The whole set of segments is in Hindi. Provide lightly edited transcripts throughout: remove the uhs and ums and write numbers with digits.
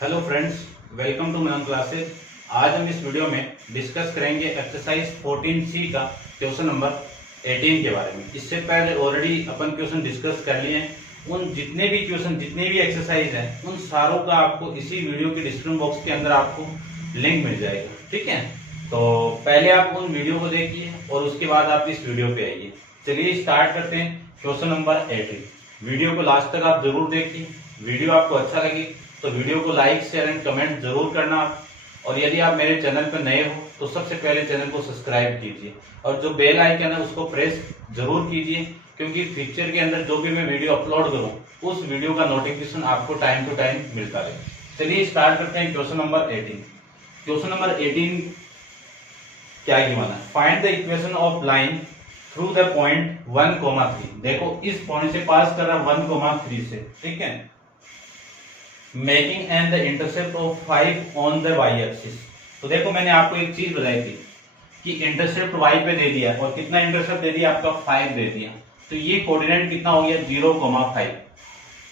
Hello friends, welcome to Manan classes. आज हम इस वीडियो में डिस्कस करेंगे एक्सरसाइज 14C का क्वेश्चन नंबर 18 के बारे में। इससे पहले ऑलरेडी अपन क्वेश्चन डिस्कस कर लिए हैं। उन जितने भी क्वेश्चन, जितने भी एक्सरसाइज हैं, उन सारों का आपको इसी वीडियो के डिस्क्रिप्शन बॉक्स के अंदर आपको लिंक मिल जाएगा। ठीक है, तो पहले आप उन वीडियो को देखिए और उसके बाद आप इस वीडियो पे आइए। चलिए स्टार्ट करते हैं क्वेश्चन नंबर 18। वीडियो को लास्ट तक आप जरूर देखिए। वीडियो आपको अच्छा लगे तो वीडियो को लाइक शेयर एंड कमेंट जरूर करना आप। और यदि आप मेरे चैनल पर नए हो तो सबसे पहले चैनल को सब्सक्राइब कीजिए और जो बेल आइकन है उसको प्रेस जरूर कीजिए, क्योंकि फ्यूचर के अंदर जो भी मैं वीडियो अपलोड करूं उस वीडियो का नोटिफिकेशन आपको टाइम टू टाइम मिलता रहे। चलिए स्टार्ट करते हैं क्वेश्चन नंबर 18। क्वेश्चन नंबर 18 क्या गिवन है? Find the equation of line through the point 1,3। देखो इस पॉइंट से पास कर रहा है 1,3 से, ठीक है। Making and the intercept of 5 on the y axis. तो देखो मैंने आपको एक चीज बताई थी कि इंटरसेप्ट वाई पे दे दिया और कितना इंटरसेप्ट दे दिया आपका 5 दे दिया, तो ये कोऑर्डिनेट कितना हो गया 0,5।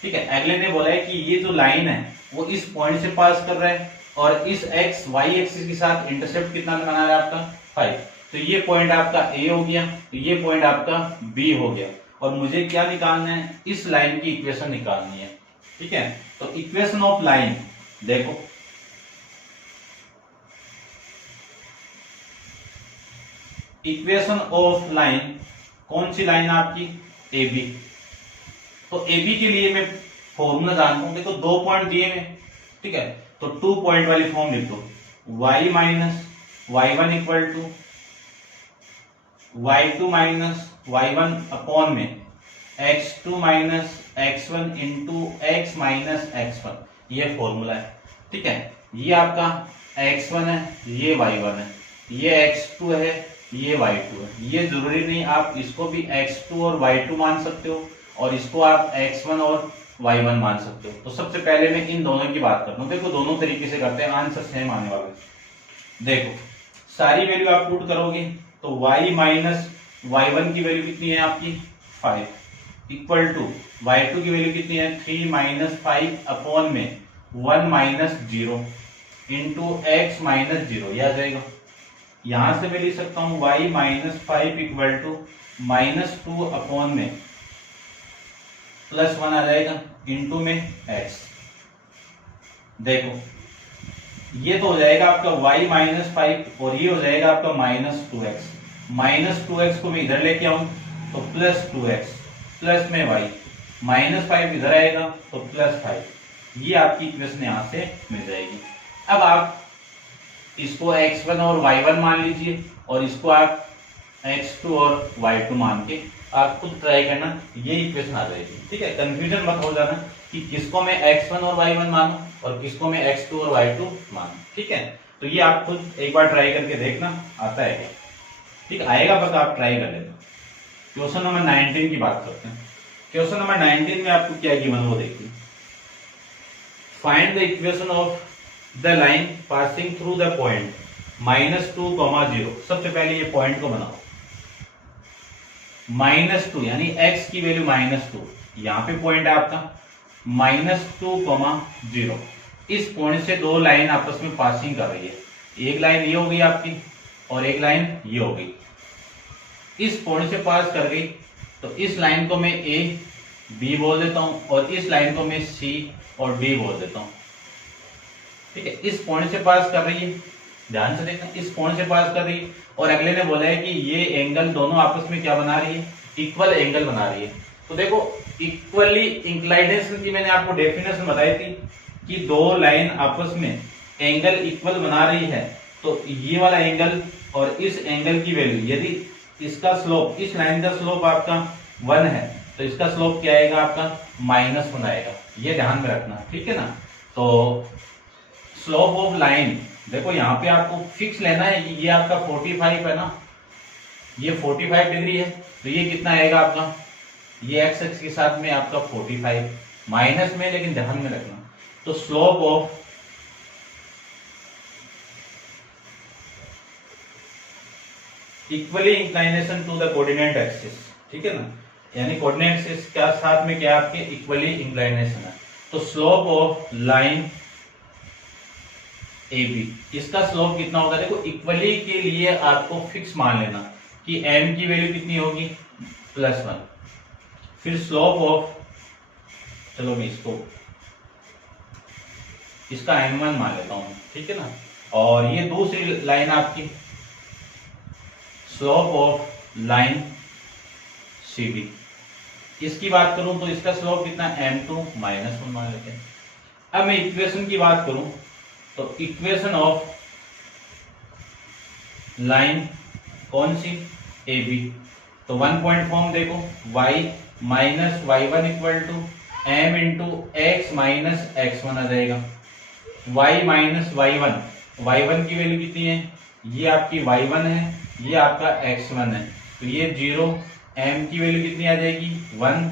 ठीक है, अगले ने बोला है कि ये जो लाइन है वो इस पॉइंट से पास कर रहा है और इस एक्स वाई एक्सिस के साथ इंटरसेप्ट कितना बना रहा है आपका 5। तो ये पॉइंट आपका ए हो गया, तो ये पॉइंट आपका बी हो गया और मुझे क्या निकालना है? इस लाइन की इक्वेशन निकालनी है। ठीक है, तो इक्वेशन ऑफ लाइन देखो, इक्वेशन ऑफ लाइन कौन सी लाइन आपकी? A B. तो ए बी के लिए मैं फॉर्मूला जानता हूं। देखो दो पॉइंट दिए हैं, ठीक है, तो 2 पॉइंट वाली फॉर्म लिख दो। y minus y1 equal to y2 minus y1 upon में x2 minus x1 into x minus x1, ये फॉर्मूला है। ठीक है, ये आपका x1 है, ये y1 है, ये x2 है, ये y2 है। ये जरूरी नहीं, आप इसको भी x2 और y2 मान सकते हो और इसको आप x1 और y1 मान सकते हो। तो सबसे पहले मैं इन दोनों की बात करता हूं। देखो दोनों तरीके से करते हैं, आंसर सेम आने वाला है। देखो सारी वैल्यू आप पुट करोगे तो y माइनस y1 की वैल्यू कितनी है आपकी 5 इक्वल टू y2 की वैल्यू कितनी है 3 माइनस 5 अपॉन में 1 माइनस 0 इंटू एक्स माइनस 0, यह आ जाएगा। यहां से मैं लिख सकता हूं y minus 5 equal to -2 upon में +1 आ जाएगा इंटू में x। देखो ये तो हो जाएगा आपका y माइनस 5 और ये हो जाएगा आपका -2x। -2x को मैं इधर लेके आऊं तो +2x प्लस में y, -5 इधर आएगा तो +5। ये आपकी इक्वेशन यहां से मिल जाएगी। अब आप इसको x1 और y1 मान लीजिए और इसको आप x2 और y2 मान के आप खुद ट्राई करना, ये इक्वेशन आ जाएगी। ठीक है, कंफ्यूजन मत हो जाना कि किसको मैं x1 और y1 मानूं और किसको मैं x2 और y2 मानूं। ठीक है, तो ये आप खुद एक बार ट्राई करके देखना आता है क्या। ठीक आएगा, बस आप ट्राई कर लेना। क्वेश्चन नंबर 19 की बात करते हैं। क्वेश्चन नंबर 19 में आपको क्या गिवन वो देखिए। Find the equation of the line passing through the point -2, 0। सबसे पहले ये पॉइंट को बनाओ। -2 यानी x की वैल्यू -2, यहां पे पॉइंट है आपका -2, 0। इस पॉइंट से दो लाइन आपस में पासिंग कर रही है। एक लाइन ये हो गई आपकी और एक लाइन ये हो गई। इस पॉइंट से पास कर गई तो इस लाइन को मैं ए बी बोल देता हूं और इस लाइन को मैं सी और डी बोल देता हूं। ठीक है, इस पॉइंट से पास कर रही है, ध्यान से देखना, इस पॉइंट से पास कर रही है और अगले ने बोला है कि ये एंगल दोनों आपस में क्या बना रही है? इक्वल एंगल बना रही है। तो देखो इक्वली इंक्लाइनेशन की मैंने आपको डेफिनेशन बताई थी कि दो लाइन आपस में एंगल इक्वल बना रही है, तो ये वाला एंगल और इस एंगल की वैल्यू, यदि इसका स्लोप, इस लाइन का स्लोप आपका 1 है तो इसका स्लोप क्या आएगा आपका -1 आएगा। ये ध्यान में रखना, ठीक है ना। तो स्लोप ऑफ लाइन देखो यहाँ पे आपको फिक्स लेना है, ये आपका 45 है ना, ये 45 डिग्री है, तो ये कितना आएगा आपका, ये एक्स एक्स के साथ में आपका 45 माइनस में, लेकिन ध्यान में रखना। तो slope of equally inclination to the coordinate axis, ठीक है ना, यानी कोऑर्डिनेट एक्सिस के साथ में क्या आपके इक्वली इंक्लाइनेशन है। तो slope of line A B. इसका स्लोप कितना होगा, देखो इक्वली के लिए आपको फिक्स मान लेना कि m की वैल्यू कितनी होगी, +1। फिर स्लोप ऑफ, चलो मैं इसका m1 मान लेता हूं, ठीक है ना। और ये दूसरी लाइन आपकी, स्लोप ऑफ लाइन CD। इसकी बात करूं तो इसका स्लोप कितना, m2 -1 मान लेते हैं। अब मैं इक्वेशन की बात करूं तो इक्वेशन ऑफ लाइन कौन सी, AB। तो 1 पॉइंट फॉर्म देखो, y minus y1 equal to m into x minus x1 आ जाएगा। y माइनस y1 की वैल्यू कितनी है, ये आपकी y1 है, ये आपका x1 है, तो ये 0। m की वैल्यू कितनी आ जाएगी, 1।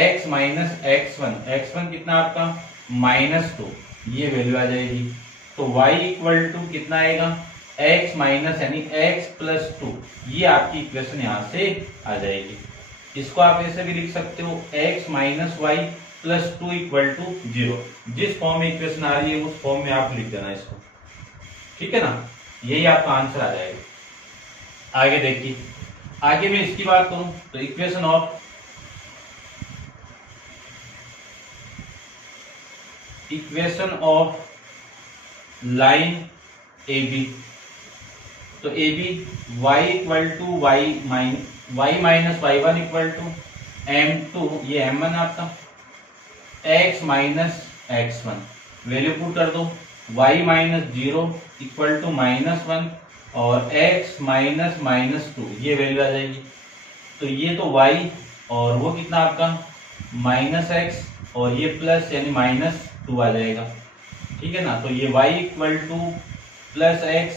x माइनस x1 कितना आपका, -2, ये वैल्यू आ जाएगी। तो y इक्वल टू कितना आएगा, x माइनस यानी x प्लस 2, ये आपकी इक्वेशन यहां से आ जाएगी। इसको आप ऐसे भी लिख सकते हो, x minus y plus 2 equal to 0। जिस फॉर्म में इक्वेशन आ रही है उस फॉर्म में आप लिख देना इसको, ठीक है ना। यही आपका आंसर आ जाएगा। आगे देखिए, आगे मैं इसकी बात करूं तो इक्वेशन ऑफ लाइन AB। तो AB y equal to y minus y1 equal to m2, ये m1 आपका, x minus x1 value put कर दो, y माइनस 0 इक्वल टू -1 और x माइनस -2, ये वैल्यू आ जाएगी। तो ये तो y और वो कितना आपका -x और ये प्लस यानी -2 आ जाएगा, ठीक है ना। तो ये y equal to plus x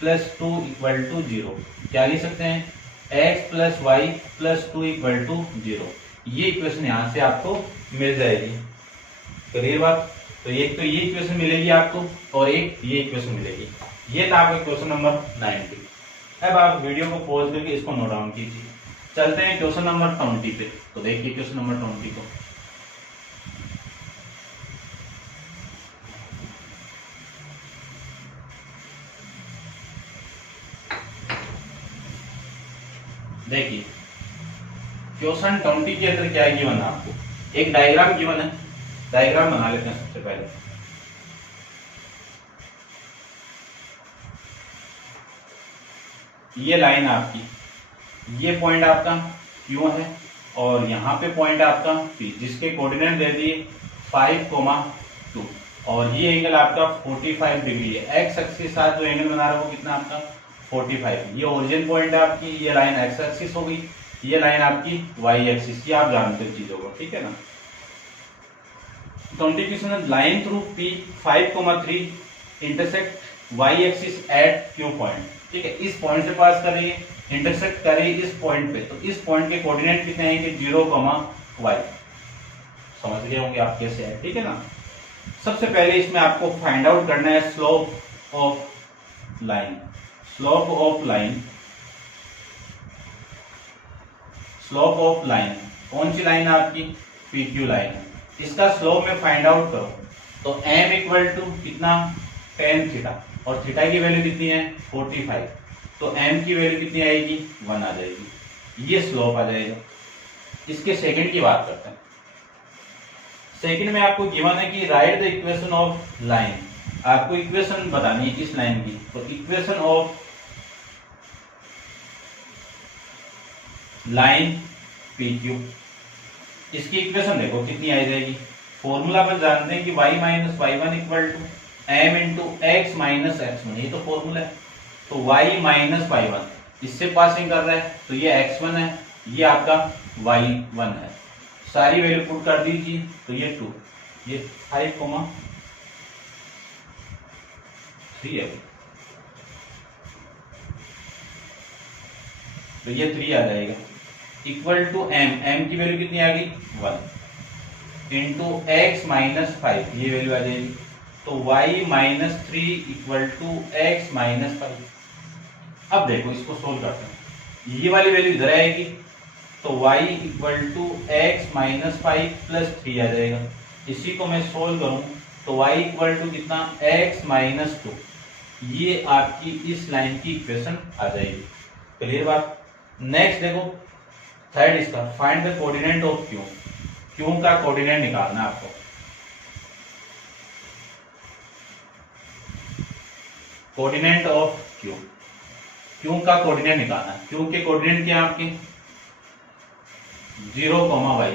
plus 2 equal to 0। क्या लिख सकते हैं, x plus y plus 2 equal to 0। ये इक्वेशन यहां से आपको मिल जाएगी। क्लियर बात। तो एक तो ये इक्वेशन मिलेगी आपको और एक ये इक्वेशन मिलेगी। ये था आपका क्वेश्चन नंबर 90। अब आप वीडियो को पॉज करके इसको नोट डाउन कीजिए। चलते हैं क्वेश्चन नंबर 20 पे। तो देखिए क्वेश्चन नंबर 20 को, देखिए क्वेश्चन 20 के अंदर क्या गिवन है आपको, एक डायग्राम गिवन है। डायग्राम बना लेते हैं सबसे पहले। ये लाइन आपकी, ये पॉइंट आपका Q है और यहाँ पे पॉइंट आपका P, जिसके कोऑर्डिनेट दे दिए 5,2 और ये एंगल आपका 45 डिग्री है। एक्स एक्सिस के साथ जो एंगल बना रहा है वो कितना आपका 45। ये ओरिजिन पॉइंट है आपकी, ये लाइन एक्स एक्सिस हो गई, ये लाइन आपकी वाई एक्सिस। ये आप जानते हो चीजों को, ठीक है ना। 20 question, line through P 5,3 intersect y axis at Q point, ठीक है। इस पॉइंट से पास कर रही है, इंटरसेक्ट कर रही है इस पॉइंट पे, तो इस पॉइंट के कोऑर्डिनेट कितने आएंगे 0,y। समझ गए होंगे आप कैसे है, ठीक है ना। सबसे पहले इसमें आपको फाइंड आउट करना है slope of line. Slope of line कौन सी लाइन है आपकी, PQ लाइन है। इसका स्लोप में फाइंड आउट करो तो m इक्वल टू कितना tan थीटा, और थीटा की वैल्यू कितनी है 45, तो m की वैल्यू कितनी आएगी 1 आ जाएगी। ये स्लोप आ जाएगा। इसके सेकंड की बात करते हैं। सेकंड में आपको गिवन है कि right the equation of line. आपको इक्वेशन बतानी है इस लाइन की, तो इक्वेशन ऑफ लाइन PQ, इसकी इक्वेशन देखो कितनी आ जाएगी। फॉर्मूला पर जानते हैं कि y minus y1 equal to m into x minus x1, ये तो फॉर्मूला है। तो y माइनस y1 इससे पासिंग कर रहा है, तो ये x1 है, ये आपका y1 है। सारी वैल्यू पुट कर दीजिए, तो ये 2, ये 5,3 है, तो ये 3 आ जाएगा। इक्वल टू m की वैल्यू कितनी आ गई 1 इंटू एक्स माइनस 5, ये वैल्यू आ जाएगी। तो y minus 3 equal to x minus 5। अब देखो इसको सोल्व करते हैं, ये वाली वैल्यू इधर आएगी, तो y equal to x minus 5 plus 3 आ जाएगा। इसी को मैं सोल्व करूं तो y इक्वल टू कितना x माइनस 2, ये आपकी इस लाइन की इक्वेशन आ जाएगी। क्लियर बात। नेक्स्ट देखो थर्ड इसका, find the coordinate of Q. Q का कोऑर्डिनेट निकालना है आपको। कोऑर्डिनेट ऑफ क्यू, क्यू का कोऑर्डिनेट निकालना है। क्यू के कोऑर्डिनेट क्या है आपके 0, y,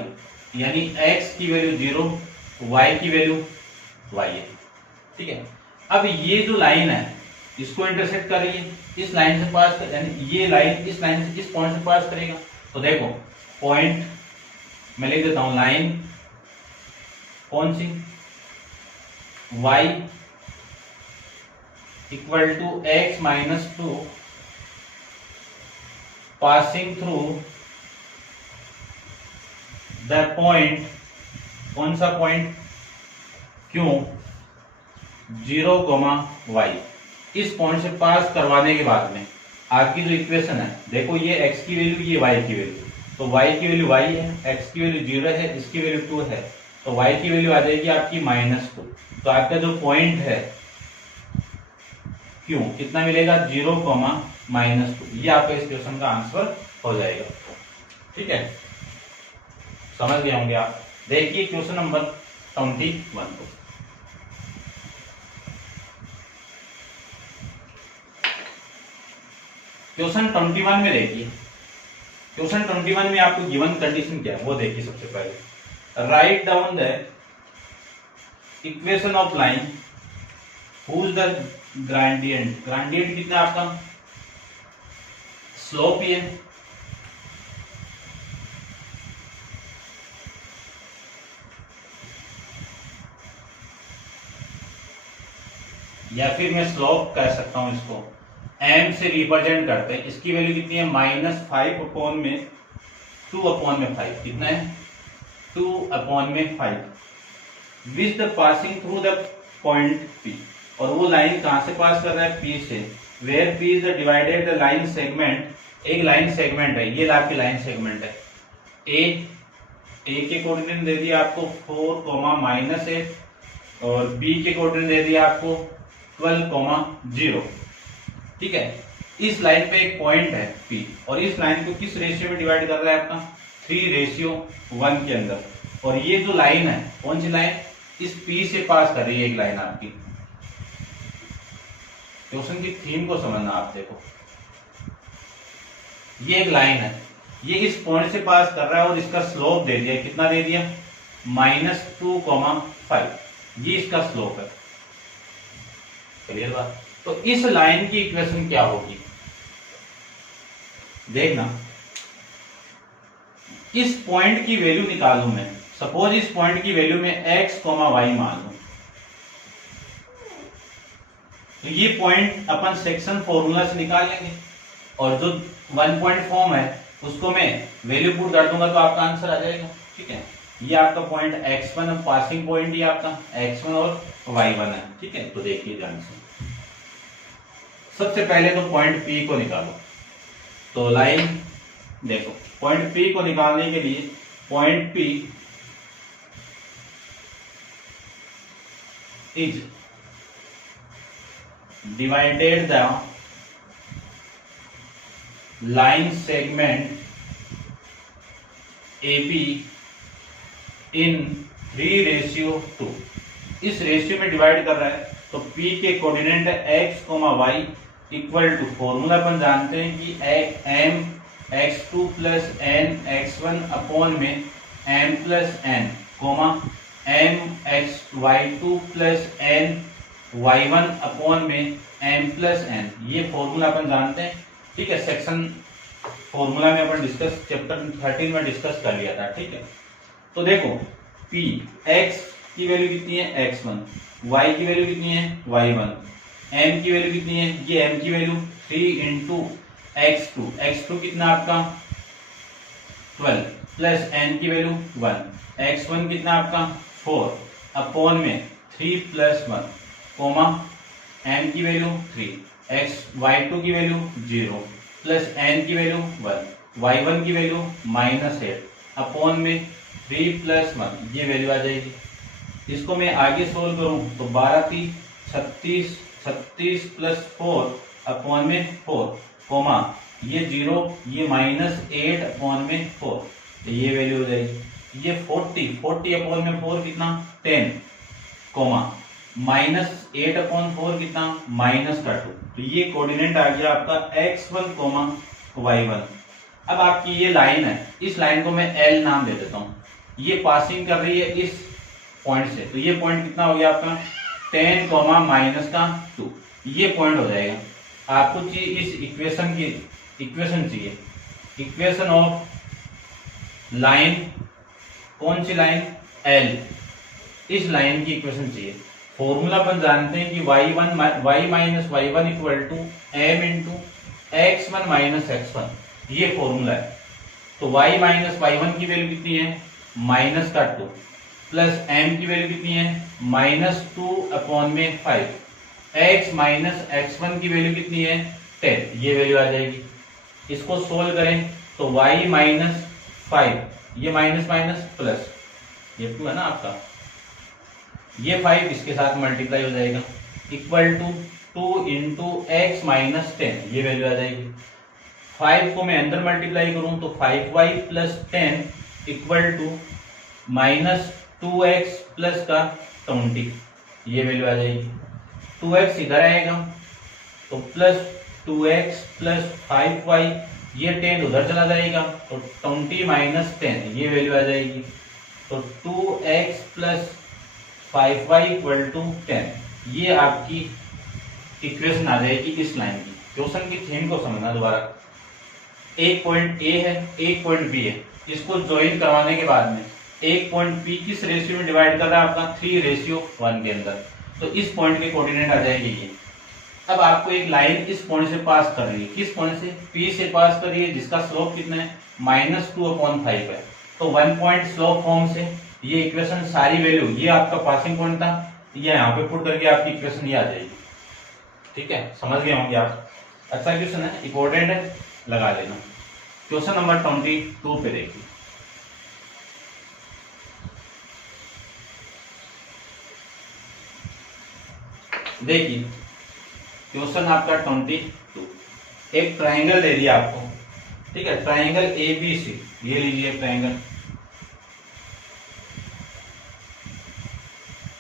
यानी x की वैल्यू 0, y की वैल्यू y है। ठीक है। अब ये जो लाइन है इसको इंटरसेक्ट कर रही है, इस लाइन से पास कर, यानी ये लाइन इस लाइन से इस पॉइंट से पास करेगा। तो देखो पॉइंट मैं लिख देता हूं, लाइन कौन सी y equal to x minus 2 passing through the point, कौन सा पॉइंट Q 0, y। इस पॉइंट से पास करवाने के बाद में आपकी जो इक्वेशन है, देखो ये x की वैल्यू, ये y की वैल्यू, तो y की वैल्यू y है, x की वैल्यू 0 है, इसकी वैल्यू 2 है, तो y की वैल्यू आ जाएगी आपकी -2। तो आपका जो पॉइंट है Q कितना मिलेगा 0, -2। ये आपका इस क्वेश्चन का आंसर हो जाएगा। ठीक है, समझ गए होंगे आप। देखिए क्वेश्चन नंबर 21 को। क्वेश्चन 21 में देखिए, क्वेश्चन 21 में आपको गिवन कंडीशन क्या है वो देखिए। सबसे पहले write down the equation of line whose the gradient. Gradient कितना आपका स्लोप ही है, या फिर मैं स्लोप कह सकता हूं इसको, m से रिप्रेजेंट करते हैं। इसकी वैल्यू कितनी है -5 अपॉन में 2 अपॉन में 5, कितना है 2 अपॉन में 5 with the passing through the point P। और वो लाइन कहां से पास कर रहा है P से, where P is the divided line segment. एक लाइन सेगमेंट है, ये आपकी लाइन सेगमेंट है। A के कोऑर्डिनेट दे दिया आपको 4, -8 और B के कोऑर्डिनेट दे दिया आपको 12, 0। ठीक है। इस लाइन पे एक पॉइंट है P और इस लाइन को किस रेशियो में डिवाइड कर रहा है आपका 3:1 के अंदर। और ये जो लाइन है कौन सी लाइन, इस P से पास कर रही है एक लाइन आपकी। क्वेश्चन की थीम को समझना आप। देखो ये एक लाइन है, ये इस पॉइंट से पास कर रहा है और इसका स्लोप दे दिया, कितना दे दिया -2, 5। ये इसका स्लोप है। क्लियर बात। तो इस लाइन की इक्वेशन क्या होगी देखना। इस पॉइंट की वैल्यू निकालूं मैं, सपोज इस पॉइंट की वैल्यू में x, y मान लूं। तो ये पॉइंट अपन सेक्शन फॉर्मूला से निकाल लेंगे और जो 1 पॉइंट फॉर्म है उसको मैं वैल्यू पुट कर दूंगा तो आपका आंसर आ जाएगा। ठीक है। ये आपका पॉइंट x1 पासिंग पॉइंट, ये आपका x1 और y1 है। ठीक है। तो देखिए ध्यान से, सबसे पहले तो पॉइंट P को निकालो। तो लाइन देखो, पॉइंट P को निकालने के लिए point P is divided the line segment AB इन 3:2। इस रेशियो में डिवाइड कर रहा है तो P के कोऑर्डिनेट है x, y equal to, formula अपन जानते हैं कि m x2 plus n x1 upon में m plus n, m y2 plus n y1 upon में m प्लस n। ये फॉर्मूला अपन जानते हैं। ठीक है। सेक्शन फॉर्मूला में अपन डिस्कस चैप्टर 13 में डिस्कस कर लिया था। ठीक है। तो देखो P x की वैल्यू कितनी है x1, y की वैल्यू कितनी है y1, m की वैल्यू कितनी है, ये m की वैल्यू 3 इंटू x2, x2 कितना आपका 12 प्लस n की वैल्यू 1, x1 कितना आपका 4 अपॉन में 3 प्लस 1, m की वैल्यू 3, y2 की वैल्यू 0 प्लस n की वैल्यू 1, y1 की वैल्यू -8 अपॉन में 3 प्लस 1, ये वैल्यू आ जाएगी। इसको मैं आगे सोल्व करूं तो 12 3 36 36 प्लस 4 अपॉन में 4 कोमा ये 0 ये -8 अपॉन में 4 तो ये वैल्यू हो जाएगी। ये 40 अपॉन में 4 कितना 10 कोमा -8 अपॉन 4 कितना -2 तो ये कोऑर्डिनेट आ गया आपका x1 कोमा y1। अब आपकी ये लाइन है, इस लाइन को मैं L नाम दे देता हूँ। ये पासिंग कर रही है इस पॉइंट से, तो ये पॉइंट कितना हो गया आपका 10 कोमा -2 ये पॉइंट हो जाएगा। आपको चाहिए इस इक्वेशन की इक्वेशन चाहिए, इक्वेशन ऑफ लाइन, कौन सी लाइन L, इस लाइन की इक्वेशन चाहिए। फॉर्मूला अपन जानते हैं कि y minus y1 equal to m into x1 minus x1, ये फॉर्मूला है। तो y माइनस y1 की वैल्यू कितनी है -2 प्लस m की वैल्यू कितनी है -2 अपॉन में 5, x माइनस x1 की वैल्यू कितनी है 10, ये वैल्यू आ जाएगी। इसको सोल्व करें तो y माइनस 5 ये माइनस माइनस प्लस ये 2 है ना आपका, ये 5 इसके साथ मल्टीप्लाई हो जाएगा equal to 2 into x minus 10, ये वैल्यू आ जाएगी। 5 को मैं अंदर मल्टीप्लाई करूं तो 5y plus 10 equal to -2x plus का 20, ये वैल्यू आ जाएगी। 2x इधर आएगा तो प्लस 2x प्लस 5y, ये 10 उधर चला जाएगा तो 20 माइनस 10, ये वैल्यू आ जाएगी। तो 2x plus 5y equal to 10, ये आपकी इक्वेशन आ जाएगी इस लाइन की। क्वेश्चन की थीम को समझना दोबारा, एक पॉइंट ए है एक पॉइंट बी है, इसको ज्वाइन करवाने के बाद में एक पॉइंट बी किस रेशियो में डिवाइड कर रहा है आपका 3:1 के अंदर, तो इस पॉइंट के कोऑर्डिनेट आ जाएगी ये। अब आपको एक लाइन इस पॉइंट से पास कर रही है, किस पॉइंट से P से पास कर रही है, जिसका स्लोप कितना है -2/5 है। तो 1 पॉइंट स्लोप फॉर्म से ये इक्वेशन सारी वैल्यू, ये आपका पासिंग पॉइंट था, ये यहाँ पे पुट करके आपकी इक्वेशन ये आ जाएगी। ठीक है, समझ गए होंगे आप। अच्छा क्वेश्चन है, इंपॉर्टेंट है, लगा लेना। क्वेश्चन नंबर 22 पे देखिए। देखिए क्वेश्चन आपका 22, एक ट्राइंगल दे दिया आपको, ठीक है, ट्राइंगल ABC, ये लीजिए ट्राइंगल,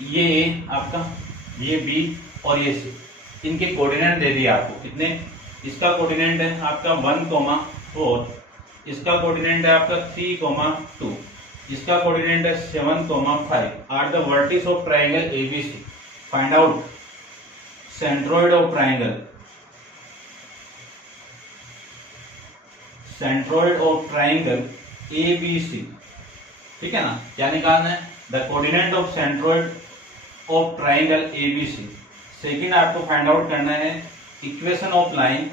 ये A आपका, ये B और ये C, इनके कोऑर्डिनेट दे दिए आपको। कितने, इसका कोऑर्डिनेट है आपका 1,4, इसका कोऑर्डिनेट है आपका 3,2, इसका कोऑर्डिनेट है 7,5 are the vertices of triangle ABC। Find out centroid of triangle, centroid of triangle ABC, ठीक है ना, क्या निकालना है, the coordinate of centroid of triangle ABC। Second आपको फाइंड आउट करना है equation of line,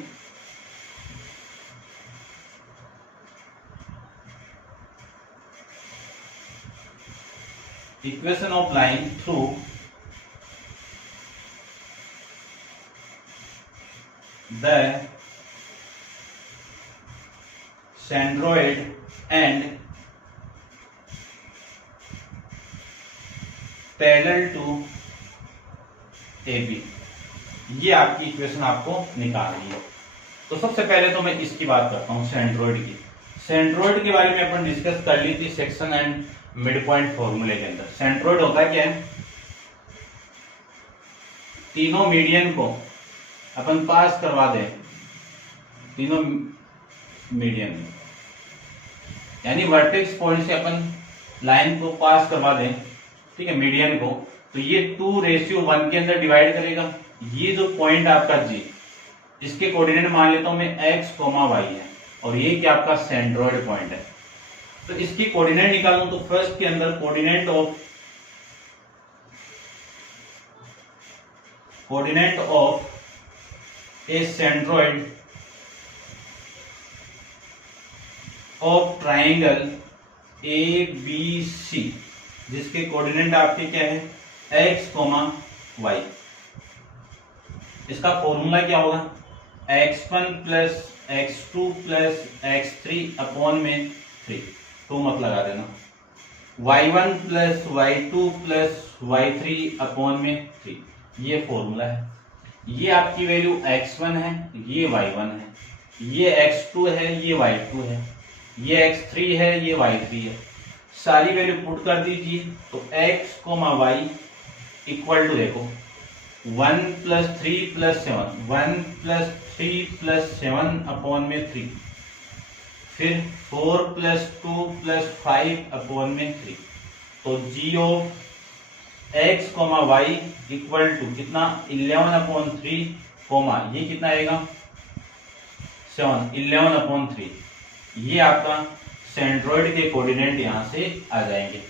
equation of line through the centroid and parallel to AB, ये आपकी इक्वेशन आपको निकालनी है। तो सबसे पहले तो मैं इसकी बात करता हूं सेंट्रोइड की। सेंट्रोइड के बारे में अपन डिस्कस कर ली थी सेक्शन एंड मिड पॉइंट फॉर्मूले के अंदर। सेंट्रोइड होता क्या है, तीनों मीडियन को अपन पास करवा दें, तीनों मीडियन यानी वर्टेक्स पॉइंट से अपन लाइन को पास करवा दें, ठीक है, मीडियन को, तो ये 2:1 के अंदर डिवाइड करेगा। ये जो पॉइंट आपका G, इसके कोऑर्डिनेट मान लेता हूं मैं x, y है, और ये क्या आपका सेंट्रोइड पॉइंट है। तो इसकी कोऑर्डिनेट निकालूं तो फर्स्ट के अंदर coordinate of A centroid of triangle ABC, जिसके कोऑर्डिनेट आपके क्या है x, y। इसका फॉर्मूला क्या होगा, x1 plus x2 plus x3 upon में 3, तो मत लगा देना, y1 plus y2 plus y3 upon में 3, ये फॉर्मूला है। ये आपकी वैल्यू x1 है, ये y1 है, ये x2 है, ये y2 है, ये x3 है, ये y3 है। सारी वैल्यू पुट कर दीजिए तो x, y इक्वल टू देखो 1 + 3 + 7, 1 + 3 + 7 अपॉन में 3, फिर 4 + 2 + 5 अपॉन में 3। तो g of x, y equal to कितना 11/3, ये कितना आएगा 7, 11/3। ये आपका सेंट्रोइड के कोऑर्डिनेट यहां से आ जाएंगे।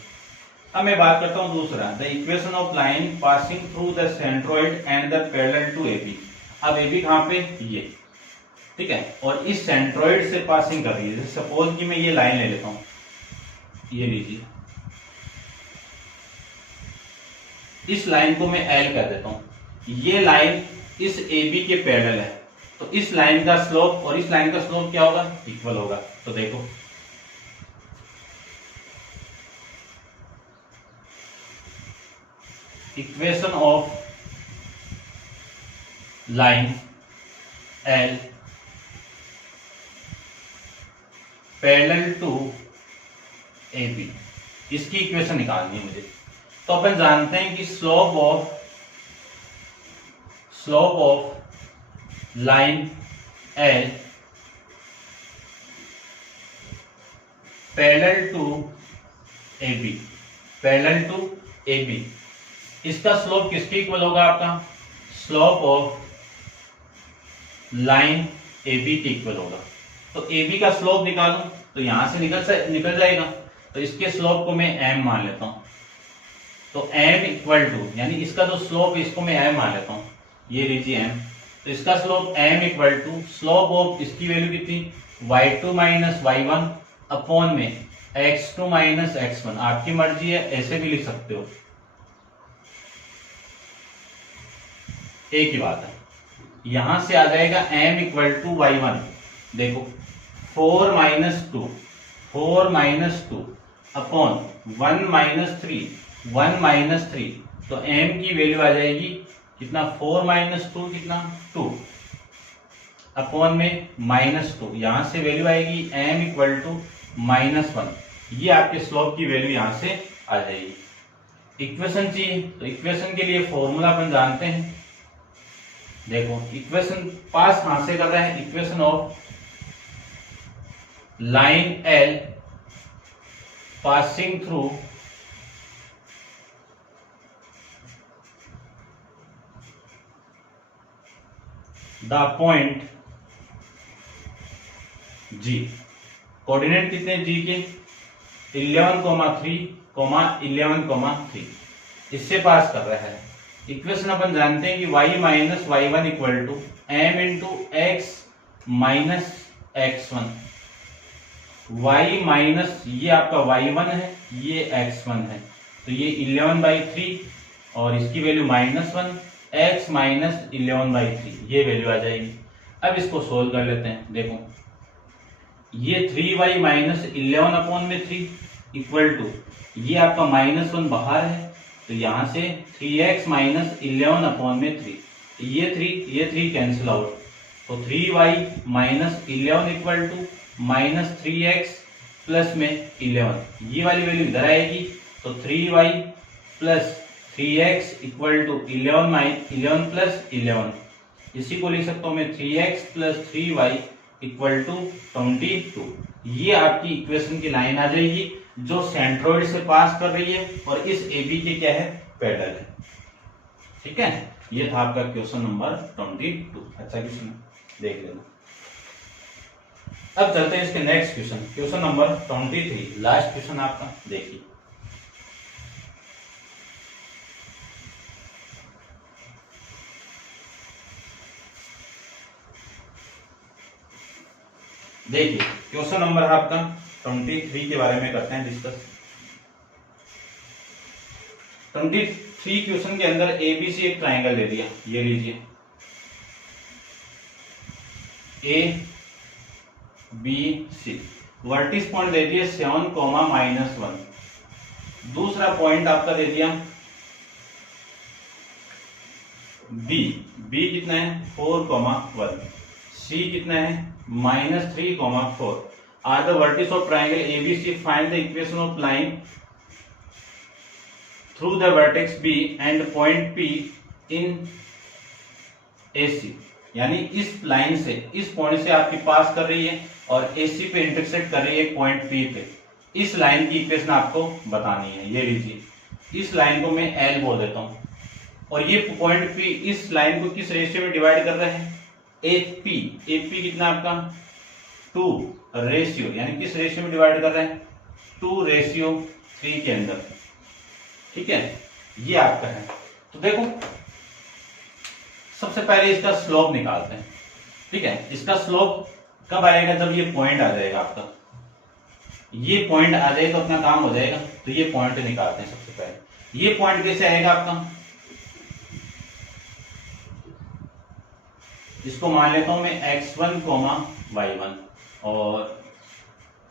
अब मैं बात करता हूं दूसरा, the equation of line passing through the centroid and the parallel to AB। अब AB कहां पे, ये, ठीक है, और इस सेंट्रोइड से पासिंग कर रही है। सपोज कि मैं ये लाइन ले लेता हूं, ये लीजिए, इस लाइन को मैं L कर देता हूं। ये लाइन इस AB के पैरेलल है, तो इस लाइन का स्लोप और इस लाइन का स्लोप क्या होगा, इक्वल होगा। तो देखो equation of line L parallel to AB, इसकी इक्वेशन निकालनी है मुझे। तो अपन जानते हैं कि slope of line L parallel to AB, इसका स्लोप किसके इक्वल होगा, आपका स्लोप ऑफ लाइन AB के इक्वल होगा। तो AB का स्लोप निकालूं तो यहां से निकल जाएगा, तो इसके स्लोप को मैं m मान लेता हूं। तो m इक्वल टू, यानी इसका जो स्लोप इसको मैं m मान लेता हूं, ये लीजिए m, तो इसका slope m equal to slope of इसकी वैल्यू कितनी y2 - y1 अपॉन में x2 - x1। आपकी मर्जी है, ऐसे भी लिख सकते हो, एक ही बात है। यहां से आ जाएगा m इक्वल टू y1, देखो 4 - 2 अपॉन 1 - 3, तो m की वैल्यू आ जाएगी कितना 4 - 2 कितना 2 अपॉन में -2, यहां से वैल्यू आएगी m इक्वल टू -1। ये आपके स्लोप की वैल्यू यहां से आ जाएगी। इक्वेशन चाहिए, तो इक्वेशन के लिए फॉर्मूला अपन जानते हैं। देखो इक्वेशन पास कहां से कर रहे हैं, equation of line L passing through the point G। Coordinate कितने G के 11,3, 11,3, इससे पास कर रहा है। इक्वेशन अपन जानते हैं कि y - y1 equal to m into x minus x1। y minus ये आपका y1 है, ये x1 है, तो ये 11/3 और इसकी वैल्यू -1, x माइनस 11/3, ये वैल्यू आ जाएगी। अब इसको सोल्व कर लेते हैं। देखो ये 3y - 11/3 इक्वल टू, ये आपका -1 बाहर है, तो यहां से 3x - 11/3, ये 3 कैंसिल आउट, तो 3y - 11 equal to -3x plus में 11, ये वाली वैल्यू इधर आएगी, तो 3y plus 3x equal to 11 plus 11, इसी को लिख सकता हूं मैं 3x plus 3y equal to 22। ये आपकी इक्वेशन की लाइन आ जाएगी जो सेंट्रोइड से पास कर रही है और इस AB के क्या है, पैरेलल है। ठीक है, ये था आपका क्वेश्चन नंबर 22। अच्छा क्वेश्चन देख लेना। अब चलते हैं इसके next question number 23, last question आपका देखिए। देखिए क्वेश्चन नंबर है आपका 23 के बारे में करते हैं डिस्कस। 23 क्वेश्चन के अंदर ABC एक ट्राइंगल दे दिया, ये लीजिए ABC, वर्टिस पॉइंट दे दिए 7, -1। दूसरा पॉइंट आपका दे दिया बी कितना है 4,1, सी कितना है -3,4 are the vertices of triangle ABC, find the equation of line through the vertex B and point P in AC, यानी इस लाइन से, इस पॉइंट से आपकी पास कर रही है और AC पे इंटरसेक्ट कर रही है पॉइंट P पे। इस लाइन की इक्वेशन आपको बतानी है। ये लीजिए, इस लाइन को मैं L बोल देता हूं और ये पॉइंट P इस लाइन को किस रेशियो में डिवाइड कर रहा है AP कितना आपका 2 रेशियो, यानी किस रेशियो में डिवाइड कर रहा है 2:3 के अंदर। ठीक है, ये आपका है। तो देखो सबसे पहले इसका स्लोप निकालते हैं। ठीक है, इसका स्लोप कब आएगा, जब ये पॉइंट आ जाएगा आपका, ये पॉइंट आ जाए तो अपना काम हो जाएगा। तो ये पॉइंट निकालते हैं सबसे पहले। ये पॉइंट कैसे आएगा आपका, इसको मान लेता हूं मैं x1, y1 और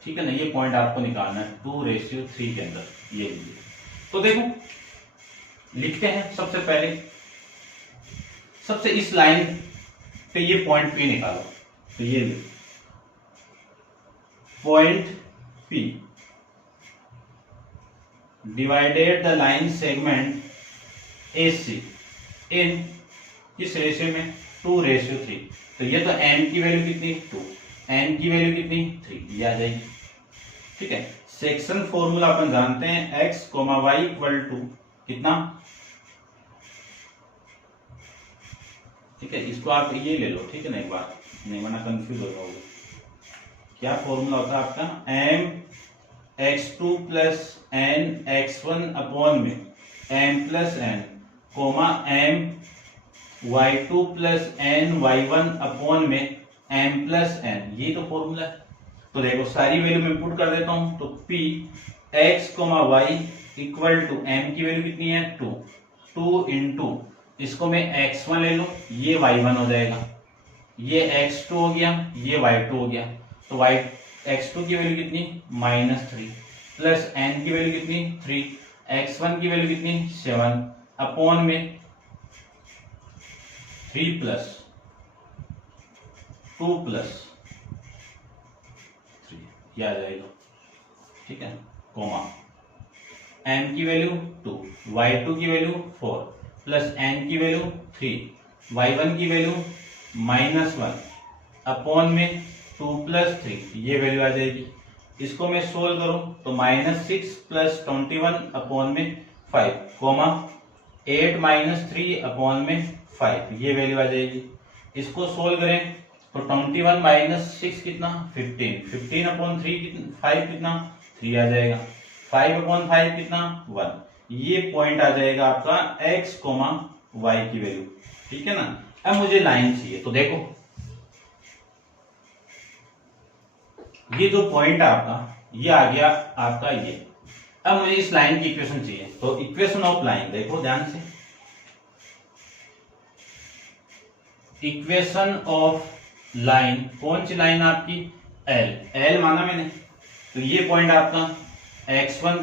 ठीक है ना, ये पॉइंट आपको निकालना है 2:3 के अंदर। ये लीजिए, तो देखो लिखते हैं सबसे पहले, सबसे इस लाइन पे ये पॉइंट P निकालो। तो ये point P divided the line segment AC इन किस रेशियो में 2:3। तो ये तो n की वैल्यू कितनी 2, n की वैल्यू कितनी 3, ये आ जाएगी। ठीक है, सेक्शन फॉर्मूला अपन जानते हैं x, y इक्वल टू कितना। ठीक है, इसको आप ये ले लो। ठीक है ना, एक बार नहीं वरना कंफ्यूज हो जाओगे। क्या फॉर्मूला होता है आपका, mx2 plus n x1 upon में m plus n comma m y2 plus n y1 upon में m प्लस n, ये तो फॉर्मूला है। तो देखो सारी वैल्यू में पुट कर देता हूं। तो p x, y equal to m की वैल्यू कितनी है 2 इंटू इसको मैं x1 ले लो, ये y1 हो जाएगा, ये x2 हो गया, ये y2 हो गया। तो x2 की वैल्यू कितनी -3 प्लस n की वैल्यू कितनी 3, x1 की वैल्यू कितनी 7 अपॉन में 3 प्लस 2 प्लस 3, ये आ जाएगा। ठीक है, कोमा m की वैल्यू 2, y2 की वैल्यू 4 प्लस n की वैल्यू 3, y1 की वैल्यू -1 अपॉन में 2 प्लस 3, ये वैल्यू आ जाएगी। इसको मैं सोल्व करूं तो -6 प्लस 21 अपॉन में 5 कोमा 8 3 अपॉन में 5, ये वैल्यू आ जाएगी। इसको सोल्व करें तो 21 माइनस 6 कितना 15, 15 अपॉन 5 कितना 3 आ जाएगा, 5 अपॉन 5 कितना 1, ये पॉइंट आ जाएगा आपका x, y की वैल्यू। ठीक है ना, अब मुझे लाइन चाहिए। तो देखो ये जो पॉइंट है आपका, ये आ गया आपका ये। अब मुझे इस लाइन की इक्वेशन चाहिए। तो इक्वेशन ऑफ लाइन देखो ध्यान से, इक्वेशन ऑफ लाइन, कौन सी लाइन आपकी L माना मैंने। तो ये पॉइंट आपका x1,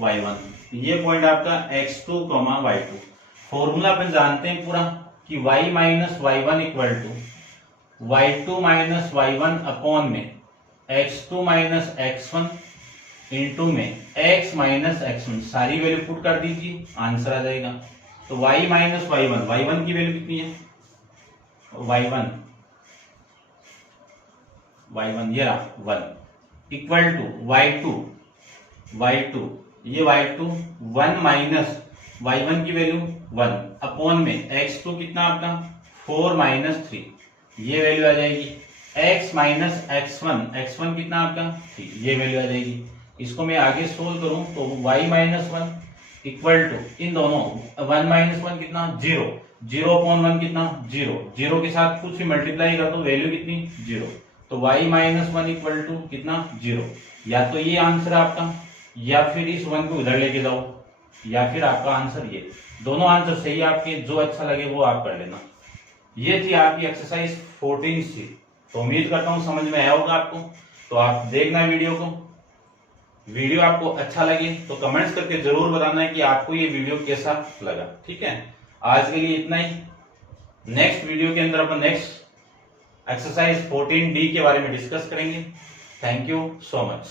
y1, ये पॉइंट आपका x2, y2। फॉर्मूला अपन जानते हैं पूरा कि y minus y1 equal to y2 minus y1 upon में x2 माइनस x1 इंटू में x माइनस x1, सारी वैल्यू पुट कर दीजिए, आंसर आ जाएगा। तो y माइनस y1 की वैल्यू कितनी है y1 ये रहा 1 इक्वल टू y2 ये y2 1 माइनस y1 की वैल्यू 1 अपॉन में x2 कितना आपका 4 माइनस 3, ये वैल्यू आ जाएगी। x माइनस x1 कितना आपका 3, ये वैल्यू आ जाएगी। इसको मैं आगे सोल्व करूं तो y माइनस 1 इक्वल टू इन दोनों 1 माइनस 1 कितना 0, 0 अपॉन 1 कितना 0, 0 के साथ कुछ भी मल्टीप्लाई कर दो वैल्यू कितनी 0। तो y माइनस 1 इक्वल टू कितना 0। या तो ये आंसर आपका, या फिर इस 1 को इधर लेके जाओ, या फिर आपका आंसर ये। दोनों आंसर सही आपके, जो अच्छा लगे वो आप कर लेना। ये थी आपकी एक्सरसाइज 14C। तो उम्मीद करता हूँ समझ में आया होगा आपको। तो आप देखना वीडियो को, वीडियो आपको अच्छा लगे तो कमेंट्स करके जरूर बताना है कि आपको ये वीडियो कैसा लगा। ठीक है, आज के लिए इतना ही। नेक्स्ट वीडियो के अंदर अपन नेक्स्ट एक्सरसाइज 14D के बारे में डिस्कस करेंगे। Thank you so much.